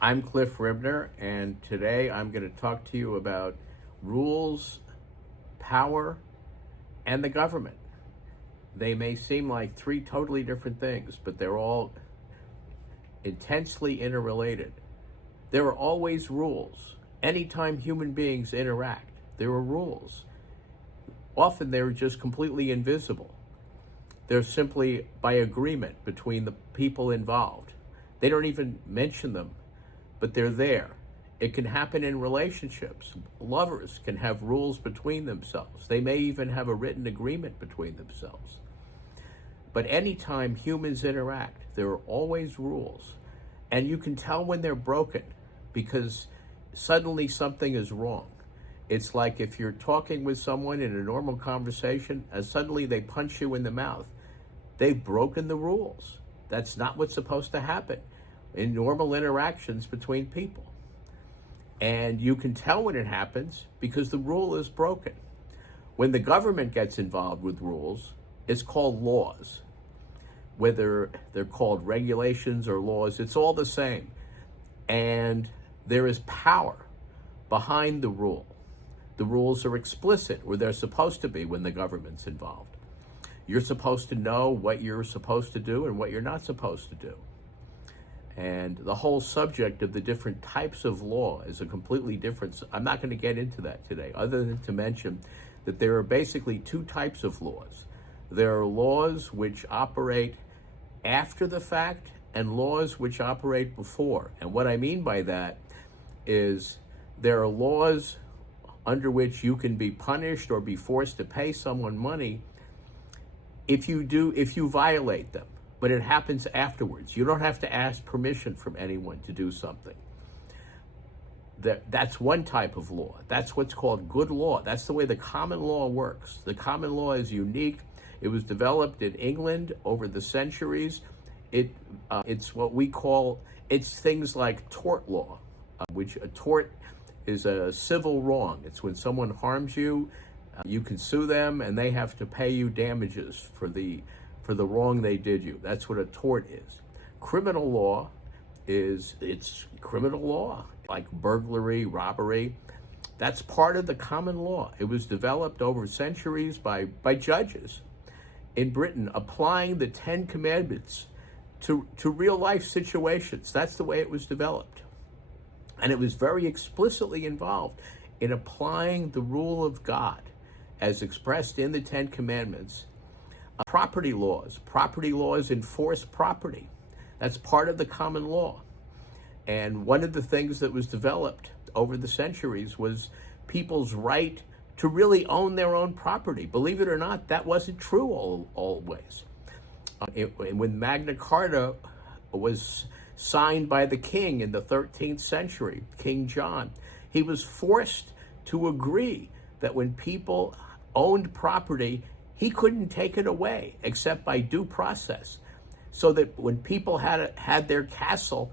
I'm Cliff Ribner, and today I'm going to talk to you about rules, power, and the government. They may seem like three totally different things, but they're all intensely interrelated. There are always rules. Anytime human beings interact, there are rules. Often they're just completely invisible. They're simply by agreement between the people involved. They don't even mention them, but they're there. It can happen in relationships. Lovers can have rules between themselves. They may even have a written agreement between themselves. But anytime humans interact, there are always rules. And you can tell when they're broken because suddenly something is wrong. It's like if you're talking with someone in a normal conversation and suddenly they punch you in the mouth. They've broken the rules. That's not what's supposed to happen in normal interactions between people. And you can tell when it happens because the rule is broken. When the government gets involved with rules, it's called laws. Whether they're called regulations or laws, it's all the same. And there is power behind the rule. The rules are explicit, or they're supposed to be when the government's involved. You're supposed to know what you're supposed to do and what you're not supposed to do. And the whole subject of the different types of law is a completely different. I'm not going to get into that today, other than to mention that there are basically two types of laws. There are laws which operate after the fact and laws which operate before. And what I mean by that is there are laws under which you can be punished or be forced to pay someone money if you violate them. But it happens afterwards. You don't have to ask permission from anyone to do something. That's one type of law. It's what's called good law. That's the way the common law works. The common law is unique. It was developed in England over the centuries. It's what we call, it's things like tort law, which a tort is a civil wrong. It's when someone harms you, you can sue them and they have to pay you damages for the wrong they did you. That's what a tort is. Criminal law it's criminal law, like burglary, robbery. That's part of the common law. It was developed over centuries by judges in Britain, applying the Ten Commandments to real life situations. That's the way it was developed. And it was very explicitly involved in applying the rule of God as expressed in the Ten Commandments. Property laws enforce property. That's part of the common law. And one of the things that was developed over the centuries was people's right to really own their own property. Believe it or not, that wasn't true always. When Magna Carta was signed by the king in the 13th century, King John, he was forced to agree that when people owned property, he couldn't take it away except by due process. So that when people had their castle,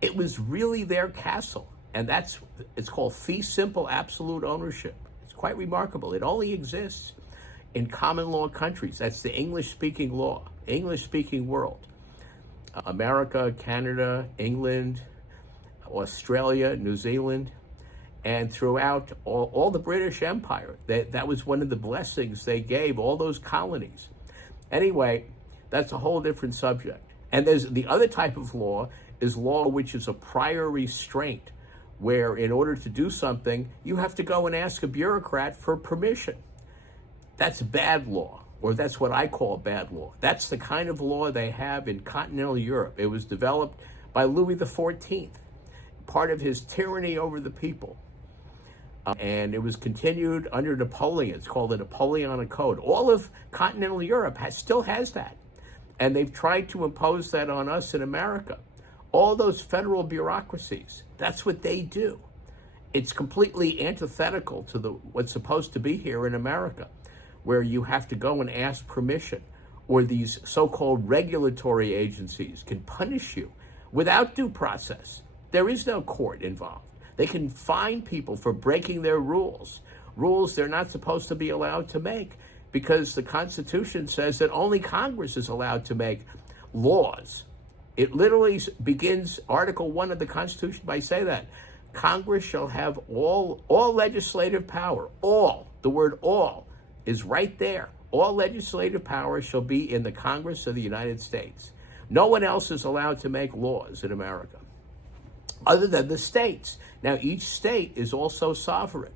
it was really their castle. And it's called fee simple absolute ownership. It's quite remarkable. It only exists in common law countries. That's the English-speaking law, English-speaking world. America, Canada, England, Australia, New Zealand, and throughout all the British Empire. That was one of the blessings they gave all those colonies. Anyway, that's a whole different subject. And there's the other type of law is law which is a prior restraint, where in order to do something, you have to go and ask a bureaucrat for permission. That's bad law, or that's what I call bad law. That's the kind of law they have in continental Europe. It was developed by Louis XIV, part of his tyranny over the people. And it was continued under Napoleon. It's called the Napoleonic Code. All of continental Europe still has that. And they've tried to impose that on us in America. All those federal bureaucracies, that's what they do. It's completely antithetical to what's supposed to be here in America, where you have to go and ask permission, or these so-called regulatory agencies can punish you without due process. There is no court involved. They can fine people for breaking their rules they're not supposed to be allowed to make, because the Constitution says that only Congress is allowed to make laws. It literally begins Article 1 of the Constitution by saying that Congress shall have all legislative power. All, the word all is right there. All legislative power shall be in the Congress of the United States. No one else is allowed to make laws in America other than the states. Now, each state is also sovereign,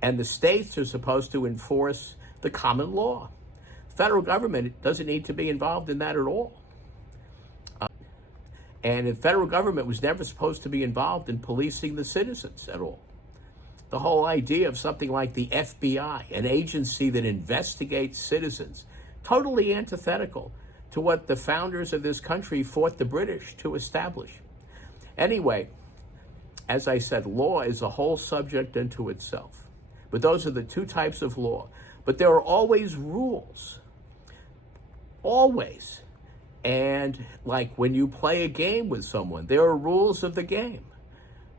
and the states are supposed to enforce the common law. The federal government doesn't need to be involved in that at all. And the federal government was never supposed to be involved in policing the citizens at all. The whole idea of something like the FBI, an agency that investigates citizens, totally antithetical to what the founders of this country fought the British to establish. Anyway, as I said, law is a whole subject unto itself. But those are the two types of law. But there are always rules. Always. And like when you play a game with someone, there are rules of the game.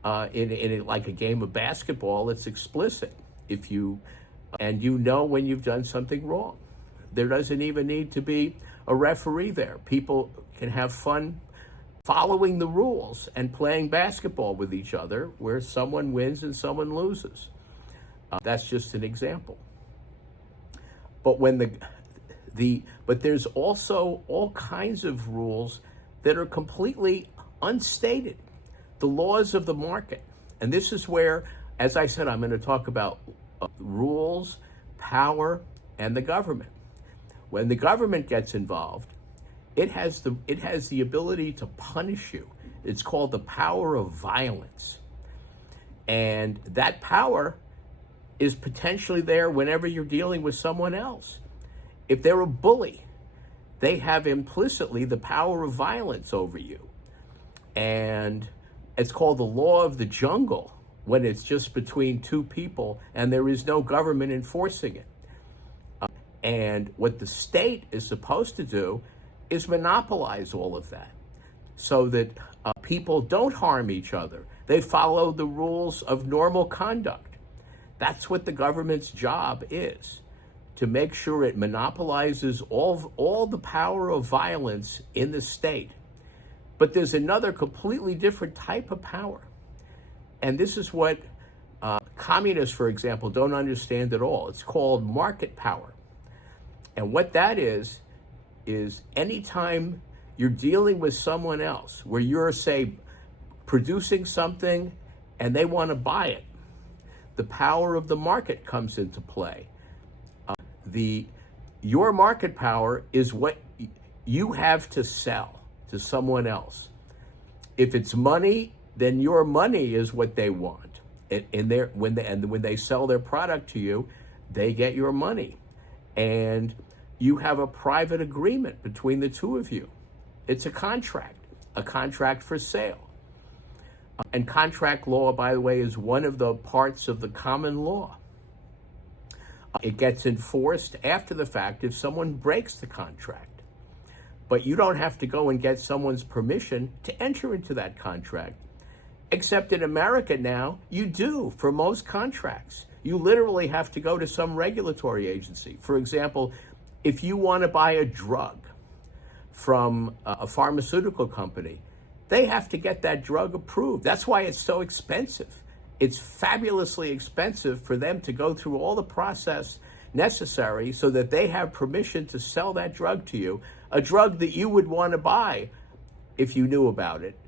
Like a game of basketball, it's explicit. And you know when you've done something wrong. There doesn't even need to be a referee there. People can have fun following the rules and playing basketball with each other, where someone wins and someone loses. That's just an example. But but there's also all kinds of rules that are completely unstated. The laws of the market. And this is where, as I said, I'm going to talk about rules, power, and the government. When the government gets involved, it has the ability to punish you. It's called the power of violence. And that power is potentially there whenever you're dealing with someone else. If they're a bully, they have implicitly the power of violence over you. And it's called the law of the jungle when it's just between two people and there is no government enforcing it. And what the state is supposed to do is monopolize all of that so that people don't harm each other. They follow the rules of normal conduct. That's what the government's job is, to make sure it monopolizes all the power of violence in the state. But there's another completely different type of power. And this is what communists, for example, don't understand at all. It's called market power. And what that is anytime you're dealing with someone else, where you're, say, producing something and they want to buy it, the power of the market comes into play. Your market power is what you have to sell to someone else. If it's money, then your money is what they want. When they sell their product to you, they get your money. And you have a private agreement between the two of you. It's a contract for sale. And contract law, by the way, is one of the parts of the common law. It gets enforced after the fact if someone breaks the contract. But you don't have to go and get someone's permission to enter into that contract. Except in America now, you do for most contracts. You literally have to go to some regulatory agency. For example, if you want to buy a drug from a pharmaceutical company, they have to get that drug approved. That's why it's so expensive. It's fabulously expensive for them to go through all the process necessary so that they have permission to sell that drug to you, a drug that you would want to buy if you knew about it,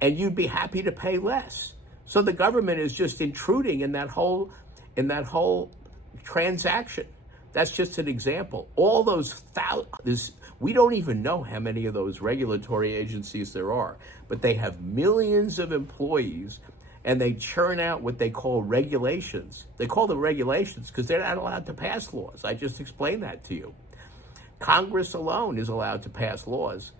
and you'd be happy to pay less. So the government is just intruding in that whole transaction. That's just an example. All those we don't even know how many of those regulatory agencies there are, but they have millions of employees, and they churn out what they call regulations. They call them regulations because they're not allowed to pass laws. I just explained that to you. Congress alone is allowed to pass laws.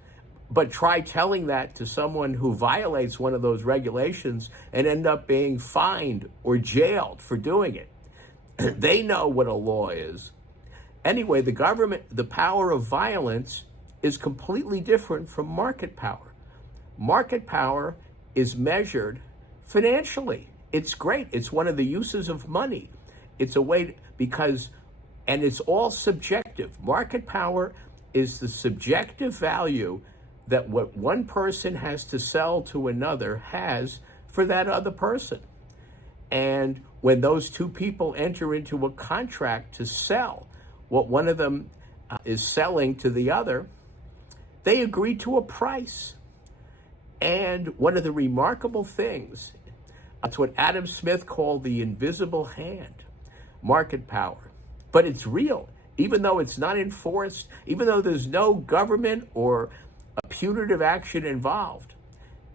But try telling that to someone who violates one of those regulations and end up being fined or jailed for doing it. They know what a law is. Anyway, the power of violence is completely different from market power. Market power is measured financially. It's great. It's one of the uses of money. It's a way and it's all subjective. Market power is the subjective value that what one person has to sell to another has for that other person. And when those two people enter into a contract to sell what one of them is selling to the other, they agree to a price. And one of the remarkable things, that's what Adam Smith called the invisible hand, market power. But it's real, even though it's not enforced, even though there's no government or a punitive action involved.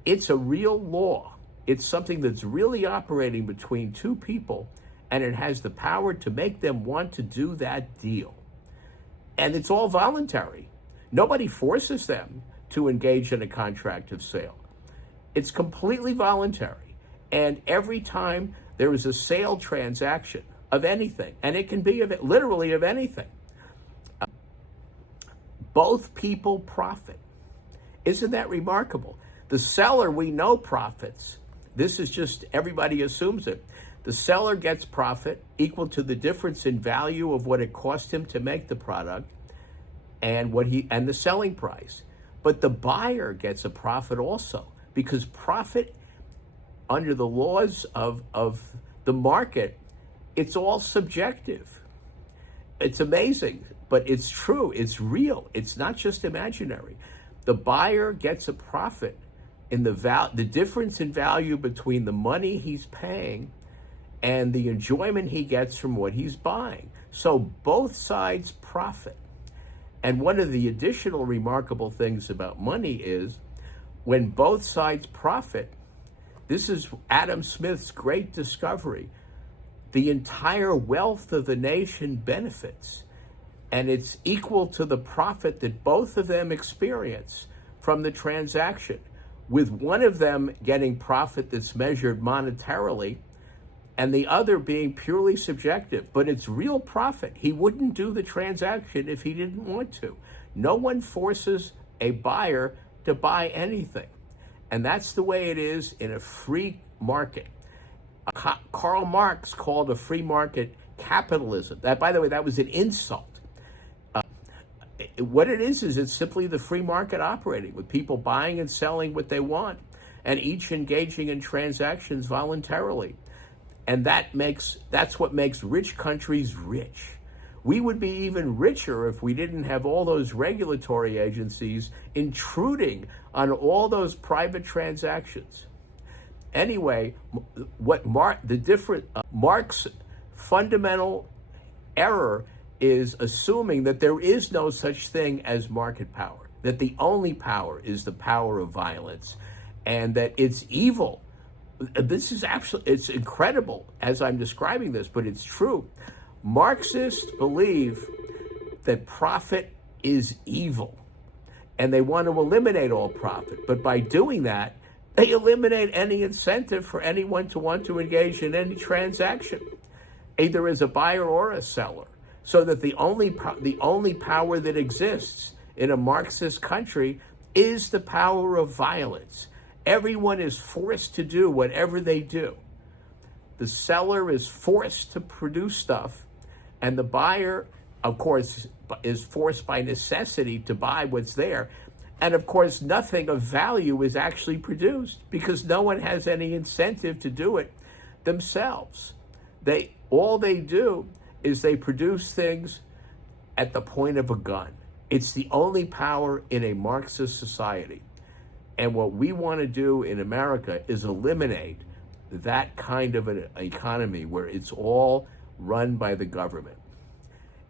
It's a real law. It's something that's really operating between two people, and it has the power to make them want to do that deal. And it's all voluntary. Nobody forces them to engage in a contract of sale. It's completely voluntary. And every time there is a sale transaction of anything, and it can be literally of anything, both people profit. Isn't that remarkable? The seller, we know, profits. This is just, everybody assumes it. The seller gets profit equal to the difference in value of what it cost him to make the product and the selling price. But the buyer gets a profit also, because profit under the laws of the market, it's all subjective. It's amazing, but it's true. It's real. It's not just imaginary. The buyer gets a profit in the difference in value between the money he's paying and the enjoyment he gets from what he's buying. So both sides profit. And one of the additional remarkable things about money is when both sides profit, this is Adam Smith's great discovery, the entire wealth of the nation benefits. And it's equal to the profit that both of them experience from the transaction, with one of them getting profit that's measured monetarily and the other being purely subjective. But it's real profit. He wouldn't do the transaction if he didn't want to. No one forces a buyer to buy anything. And that's the way it is in a free market. Karl Marx called a free market capitalism. That, by the way, that was an insult. What it is it's simply the free market operating, with people buying and selling what they want, and each engaging in transactions voluntarily. And that's what makes rich countries rich. We would be even richer if we didn't have all those regulatory agencies intruding on all those private transactions. Anyway, Marx's fundamental error is assuming that there is no such thing as market power, that the only power is the power of violence, and that it's evil. This is it's incredible as I'm describing this, but it's true. Marxists believe that profit is evil, and they want to eliminate all profit. But by doing that, they eliminate any incentive for anyone to want to engage in any transaction, either as a buyer or a seller. So that the only power that exists in a Marxist country is the power of violence. Everyone is forced to do whatever they do. The seller is forced to produce stuff, and the buyer, of course, is forced by necessity to buy what's there. And of course, nothing of value is actually produced because no one has any incentive to do it themselves. All they do is they produce things at the point of a gun. It's the only power in a Marxist society. And what we want to do in America is eliminate that kind of an economy where it's all run by the government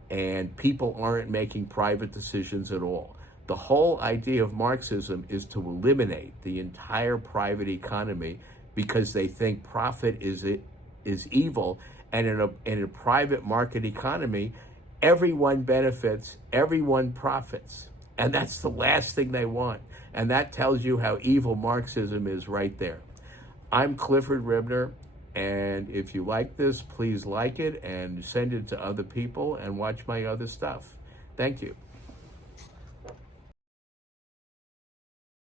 and people aren't making private decisions at all. The whole idea of Marxism is to eliminate the entire private economy because they think profit is evil. And in a private market economy, everyone benefits, everyone profits. And that's the last thing they want. And that tells you how evil Marxism is right there. I'm Clifford Ribner, and if you like this, please like it and send it to other people and watch my other stuff. Thank you.